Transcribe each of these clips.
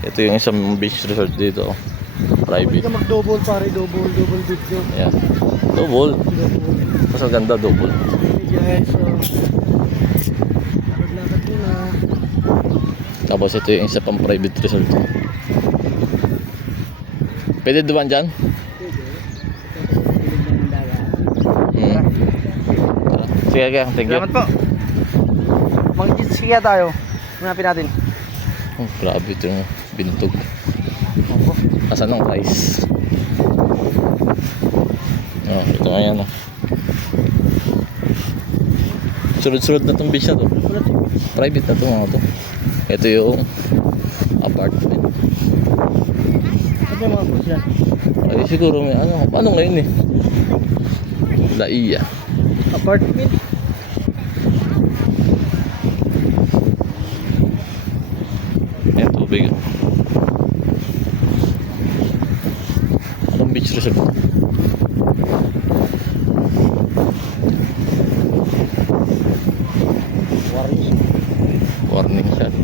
Ito yung isang beach resort dito. Pwede Private. ka mag-double pare, double video. Ayan. Double. Mas maganda double. Okay guys, so lakad-lakad muna. Tapos ito yung isa pang private resort. Pwede duman dyan? Hmm. Sige kaya, thank you. Salamat po. Mag-jet ski tayo. Hanapin natin. Oh, grabe ito yung bintog. Asan ang rice? Oh, ito ayan oh. Sunod-sunod na itong beach na to. Private na to mga to. Ito yung apartment. Ano yung mga bus yan? Ay siguro may ano ngayon eh. Laiya. Apartment? Ayan tubig. Anong beach resort? Warning shot.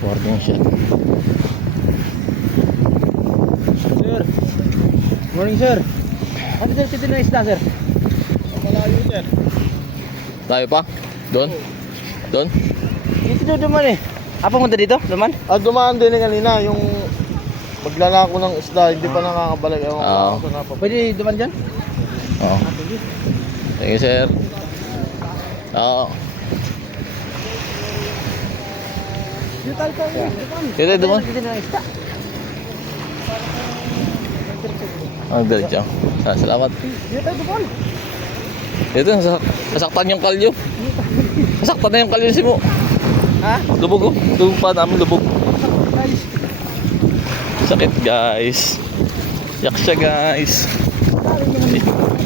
Warning shot. Sir. Morning sir. Ano sir, titin na isda sir? Malayo sir. Tayo pa? Doon? Doon? Dito duman eh. Pumunta dito? Duman? Dumaan din kanina yung maglalako ng isda, hindi pa nakakabalik. Ewan ko Oo. kung saan na pa. Pwede duman dyan? Oo. Thank you sir. Oo. Dito tayo tayo. Dito duman. Dito na isda. Ang diretso. Salamat. Dito tayo duman. Dito, nasaktan yung kalyo. Nasaktan na yung kalyo si mo. Ha? Lubog oh. Lubog pa namin, lubog. Guys. Sakit guys. Yak siya guys.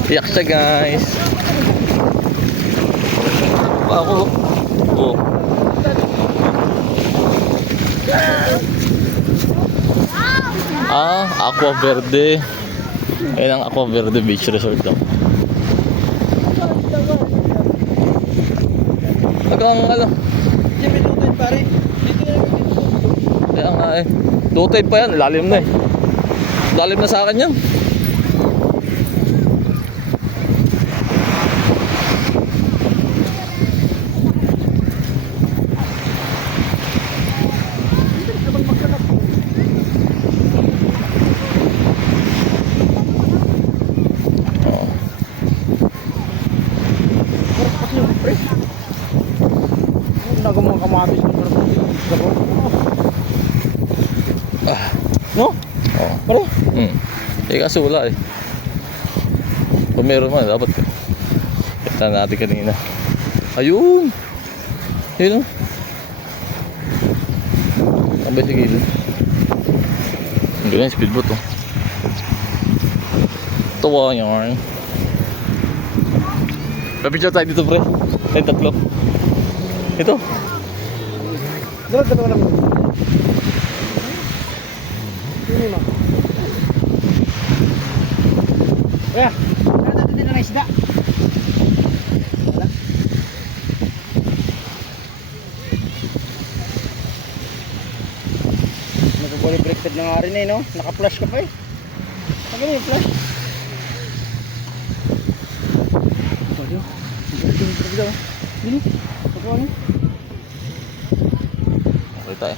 Yak siya guys. Pa ako. Oh. Aqua Verde. Ayan ang Aqua Verde Beach Resort daw. Hanggang ano? Diyan may lutoy pare. Dito na Kaya nga eh. Low tide pa yan, lalim na eh. Lalim na sa akin yan. Oo. kasi yung pre. Ano mga kamatis ng sarap. Sabon. No? Oo. Pare. Eh kaso wala eh. Kung meron man, dapat kita natin kanina. Ayun! Ayun oh. Tambay sa gilid. Ang ganyan, speedboat oh. Tawa yarn. Papicture tayo dito pre. Tayong tatlo. Ito. Dapat ka naman. Sino na? Yeah. Ano dito na isda? Wala. Nag-polybricked na nga rin eh, no? Naka-flash ka pa eh. Tagay yung flash. Ito, ito. Ito, ito. Okay tayo.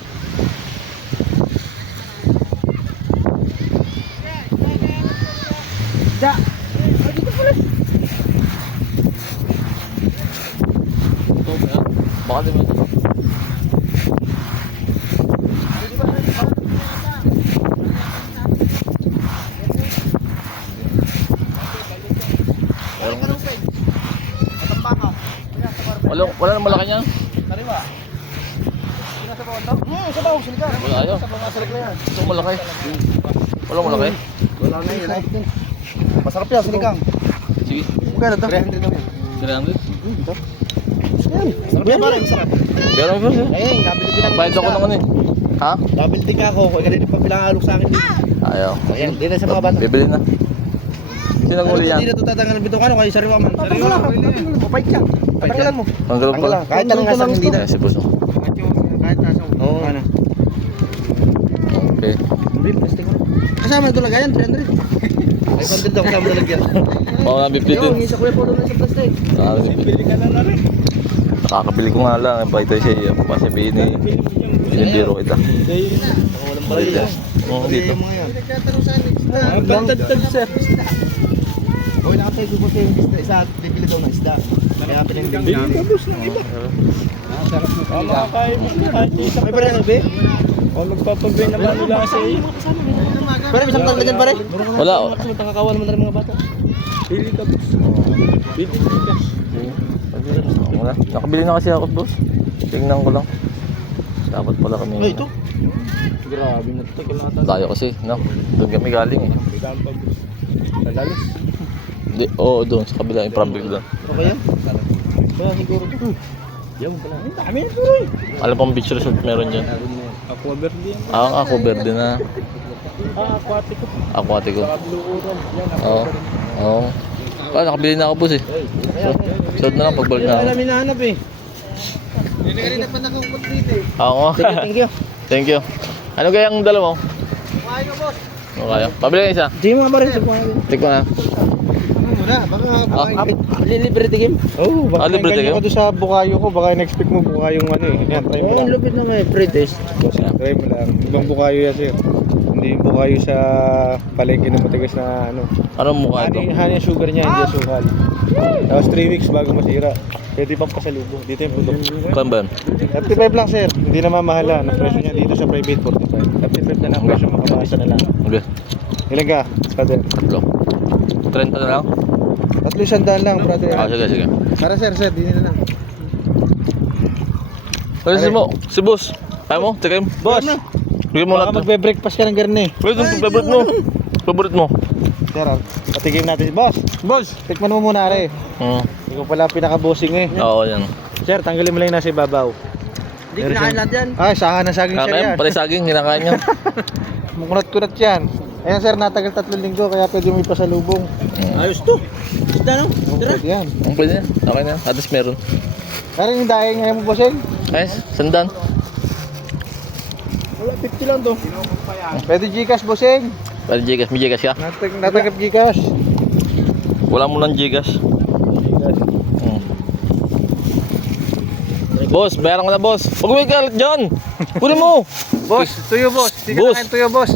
Da. Ay, dito pala. Ito ba yan? Baka din mo ito. Wala nang malaki niyan. Kariwa. Nasa bawon to? Sa bawon sila. Wala ayaw. Sa bawon sila yan. Ito malaki. Walang malaki. Wala na yun eh. Masarap yan, sinigang. Sige. Magkano to? 300 lang yan. 300. Ito. Yan. Sarap yan pare, sarap. Pero mo bro. Ayun, nabili din ako. Bayad ako ng ano eh. Ha? Nabili din ako. Kaya kanina pa bilangalok sa akin dito. Ayaw. Ayan, di na sa mga bata. Bibili na. Sino nguli yan? Hindi na ito tatanggal ng bitong ano, kaya sariwa man. Sariwa. Mapait yan. Tatanggalan mo. Tanggalon pala. Kahit anong nasa hindi na. Si Boso. Kahit nasa ulo. Oo. Ano? Okay. Hindi, plastic mo. Kasama na ito lagayan, 300. 500 daw kasama na lagyan. Oo, nabibili din. Yung isa ko yung photo na sa plastic. Bili ka na rin. Nakakabili ko nga lang. Ba ito siya. Pasabihin ni binibiro kita. Walang pala Dito. Oo, dito. Ang bantad sir. Okay na kasi gusto yung isda, isa bibili daw ng isda. Kaya pininding bili ka boss ng iba. Sarap mo. Makakain mo kahit isa. May pare ano be? O magpapabay naman nila sa iyo. Pare, isang tanggal dyan pare. Wala. Magkakawan mo na rin mga bata. Bili ka boss. Bili ka. Wala. Nakabili na kasi ako, boss. Tingnan ko lang. Dapat pala kami. Ay, ito. Grabe na ito. Tayo kasi, no? Doon kami galing eh. Nalalis. Oo, doon sa kabila yung public doon. Okay yan? Kaya siguro ito. Yung pala. Ang dami yan puro eh. Alam pang beach resort meron dyan. Aqua verde yan. Ang ako, verde na. Aquatico. Aquatico. Blue oran. Yan. Oo. Oo. Ah, nakabili na ako, boss eh. Suot na lang pagbalik na ako. Alam hinahanap eh. Hindi ka rin nagpanakangkot dito eh. Oo. Thank you. Thank you. Ano kaya ang dala mo? Kumain mo boss. Ano kaya? Pabili ka isa. Di mo nga ba rin sa kumain? Tikman na. Muna, baka Libre tigim? Oo, Ah, baka libre ganyan tayo? ka doon sa bukayo ko, baka in-expect mo bukayo ano eh. Yan, try mo Oo, lang. ang lupit na may pre-taste. Boss, try mo lang. Ibang bukayo yan sir. Hindi yung bukayo sa palengke na matigas na ano. Anong mukha ito? Honey ang sugar niya, hindi yung sukal. Tapos 3 weeks bago masira. Pwede pang pasalubong. Dito yung produkto. Kan ba yun? 35 lang sir, hindi na mamahala. Ang presyo niya dito sa private 45. 35 na lang presyo, makabasa na lang. Okay. Ilan ka, brother? Tatlo. 30 na lang? Tatlo sandaan lang, brother. Ah, sige, sige. Para sir, dinin na lang. Kasi mo, si boss. Kaya mo? Tikim? Boss, Bigyan mo baka lahat. magbe-breakfast ka ng garni. Wait, yung favorite mo. Favorite mo. Sir, patigim natin. Boss, tikman mo muna rin. Hindi ko pala pinaka-bossing eh. Oo, yan. Sir, tanggalin mo lang yung nasa ibabaw. Hindi kinakain lahat yan. Ay, sahan ng saging sir Kakain, yan. pati saging, kinakain niya. Mukunat-kunat yan. Ayan sir, natagal 3 linggo kaya pwede mo ipasalubong. Ayos to. Isda no? Tira. Pwede yan. Ang pwede niya. Okay na. At least meron. Meron yung daing ngayon mo bossing? Guys, sandan. Wala, 50 lang to. Pwede Gcash bossing. Pwede Gcash. May Gcash ka? Natanggap Gcash. Wala mo ng Gcash. Boss, bayaran ko na boss. Huwag ka dyan. Kunin mo. Boss, tuyo boss. Hindi ka Boss. nakain tuyo boss.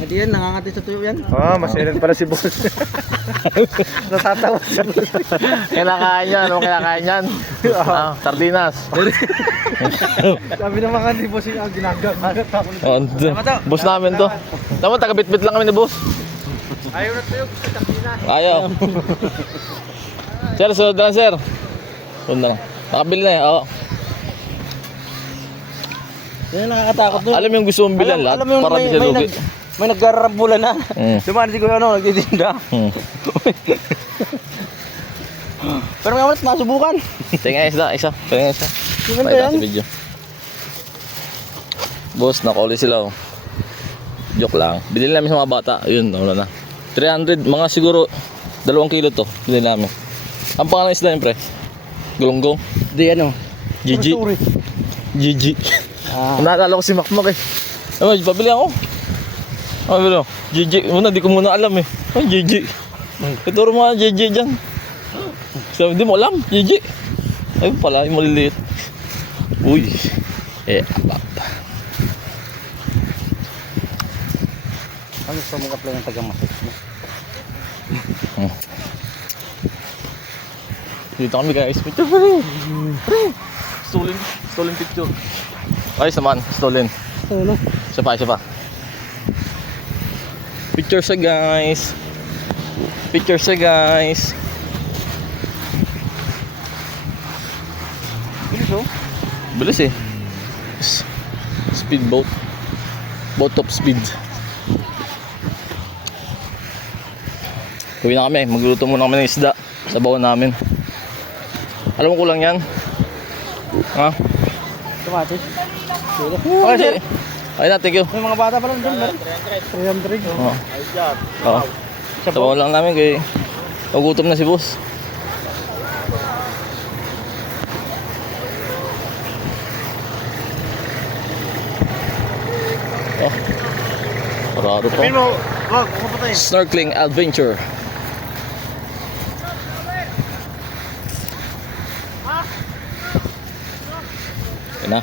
Hindi yan, nangangati sa tuyo yan. Ah, masilan pala si boss. Natatawa siya. Kinakain yan. Ano kinakain yan? Ah, sardinas. Sabi naman ka ni boss yung ginagawa. Oh, boss namin to. Tama, taga-bit-bit lang kami ni boss. Ayaw na tuyo, gusto tapina. Ayaw. Sir, sunod na lang sir. Sunod na lang. Nakabili na eh. Oo. Yan ang nakakatakot doon. Alam mo yung gusto mong bilan lahat Alam mo yung para di sa lugi. may nagkarambulan na. Dumaan si Kuya ano, nagtitinda. Pero may ulit, masubukan. Tingnan isa. Tingnan isa. Sino ba Pakita yan? sa video. Boss, nakuli sila oh. Joke lang. Binili namin sa mga bata. Ayun, wala na. 300, mga siguro 2 kilo to. Binili namin. Ang pangalan isda yun, pre? Gulonggong. Di ano? Gigi. Gigi. Naalala ko si Makmak eh. Ay, pabili ako. Pabili ako. Gigi. Muna, di ko muna alam eh. Ay, Gigi. Ituro mo nga Gigi dyan. Sabi, di mo alam. Gigi. Ayun pala, yung maliliit. Uy. Abap. Ano gusto mong apply ng taga-masik? Dito kami guys. Picture pa rin. Stolen picture. Ay, saman. Stolen. Ano? Isa pa. Picture siya guys. Bilis oh. Bilis eh. Speedboat. Boat top speed. Uwi na kami. Magluto muna kami ng isda sa bawan namin. Alam mo kulang yan? Ha? Kamatis. Okay, sir. Ay na, thank you. May mga bata pa lang doon. 300. Oo. Oo. Sa bawan lang namin kay nagutom na si boss. Oh. Raro pa. Sabihin mo, wag patay. Snorkeling adventure. Yan na.